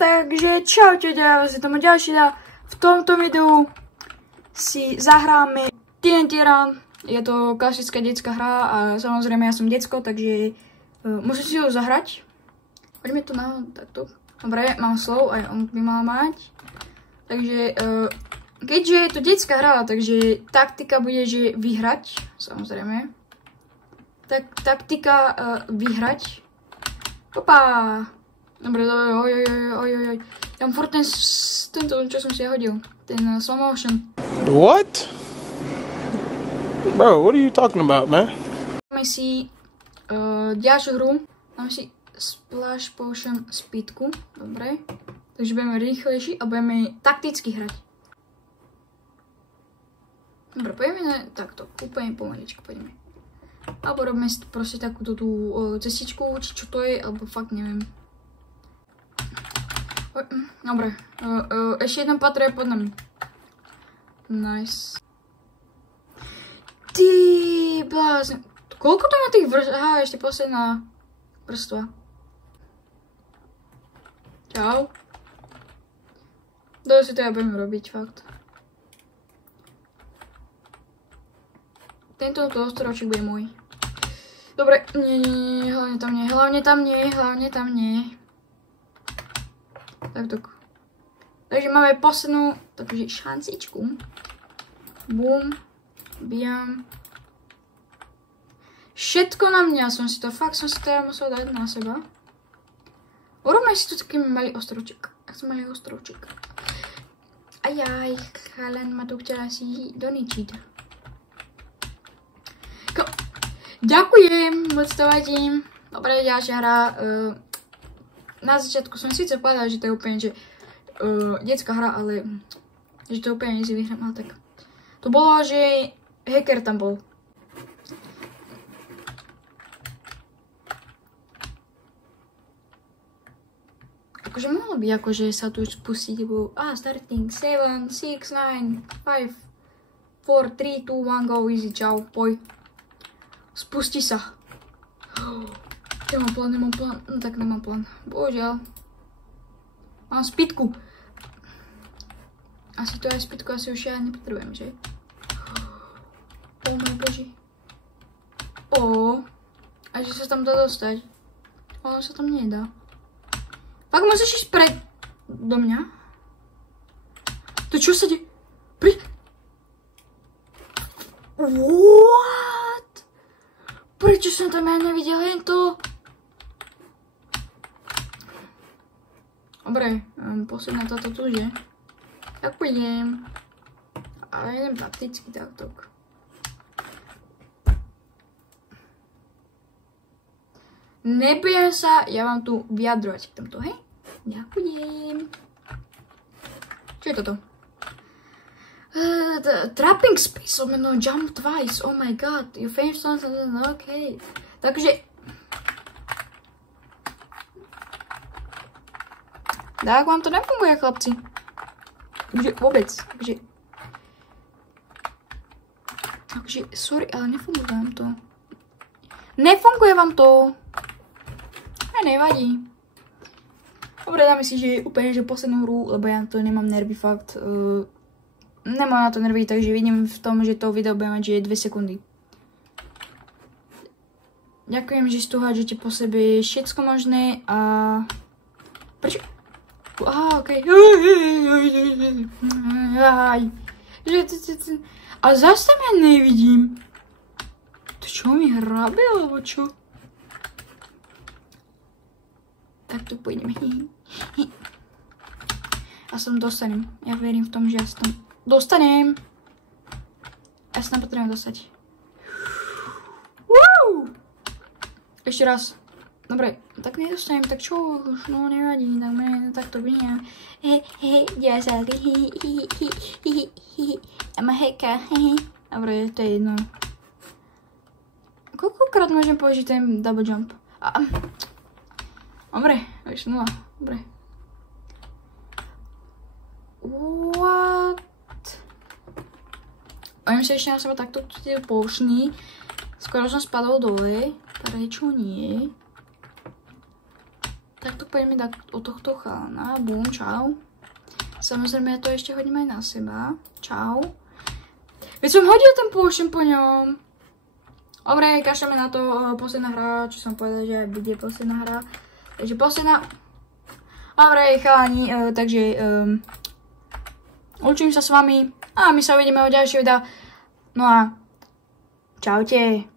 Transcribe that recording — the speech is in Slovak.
Takže čaute, ďakujem si tomu ďalší dá. V tomto videu si zahráme TNT Run. Je to klasická detská hra a samozrejme ja som decko, takže musím si ho zahrať. Poďme to na takto. Dobre, mám slov, aj on by mal mať. Takže keďže je to detská hra, takže taktika bude, že vyhrať, samozrejme. Taktika vyhrať. Opa! Dobre, oj. Ja mám furt tento, čo som si hodil. Ten slow motion. What? Bro, what are you talking about, man? Máme si ďalšiu hru. Máme si Splash Potion speedku. Dobre. Takže budeme rýchlejší a budeme takticky hrať. Dobre, poďme na takto. Úplne pomaličko poďme. Alebo robíme si proste takúto tú cestičku, či čo to je, alebo fakt neviem. Dobre, ešte jedno patro je pod nami. Nice. Ty blázne. Koľko to má tých vrstv? Aha, ešte posledná vrstva. Čau. Dole si to ja budem robiť, fakt. Tento ostrovček bude môj. Dobre, nie, hlavne tam nie. Tak. Takže máme poslednú takže šancičku. Bum. Bijam. Všetko na mňa som si to musel dať na seba. Urobme si tu taký malý ostrovček. Ajaj, chalan ma tu chtěla si doničiť. Ďakujem, moc to vadím. Dobre, ďalšia hra. Na začiatku som síce povedala, že to je úplne, že detská hra, ale že to úplne si vyhrám, ale tak. To bolo, že hacker tam bol. Akože mohlo by akože sa tu spustiť, lebo starting 7, 6, 9, 5, 4, 3, 2, 1, go, easy, čau, poj. Spusti sa. Nemám plán. No tak nemám plán. Bohužiaľ. Mám speedku. Asi to aj speedku, asi už ja nepotrebujem, že? O môj boži. A že sa tam dá dostať. Ono sa tam nedá. Fakt musíš ísť do mňa? To čo sa deje? What? Prečo som tam ja nevidel len to? Dobre, posledná táto tu, že? Tak pôjdem. Ale idem takticky takto. Nebudem sa, ja vám tu vyjadrovať k tomto, hej? Ďakujem. Čo je toto? Trapping space, no jump twice, oh my god, you finished something, okay. Takže... Tak vám to nefunguje, chlapci. Takže vôbec, takže, sorry, ale nefunguje vám to. Nefunguje vám to. Nevadí. Dobre, dáme si, že úplne, že poslednú hru, lebo ja to nemám nervy, fakt. Nemám na to nervy, takže vidím v tom, že to video bude mať, že je 2 sekundy. Ďakujem, že si tu hádžete po sebe všetko možné a... Prečo? Aha, okej. A zase tam ja nevidím. To čo mi hrabe, alebo čo? Tak to pôjdeme. Ja sa tam dostanem. Ja verím v tom, že ja sa tam dostanem. Ja sa tam potrebujem dostať. Ešte raz. Dobre, tak nedostanem, tak čo? No nevadí, tak mene takto vyňam. Ja sa I'm a hacker. Dobre, to je jedno. Koľkokrát môžem použiť ten double jump? Dobre, ešte 0. Dobre. What? Oni sa ešte na seba takto poušný. Skoro som spadol dole. Prečo nie? Takto. poďme dať od tohto chalana. Bum, čau. Samozrejme, ja to ešte hodím aj na seba. Čau. Veď som hodil ten pôšem po ňom. Dobre, kašľame na to. Posledná hra, čo som povedal, že bude posledná hra. Takže posledná... Dobre, chalani, takže... Učím sa s vami a my sa uvidíme o ďalšie videa. No a čaute.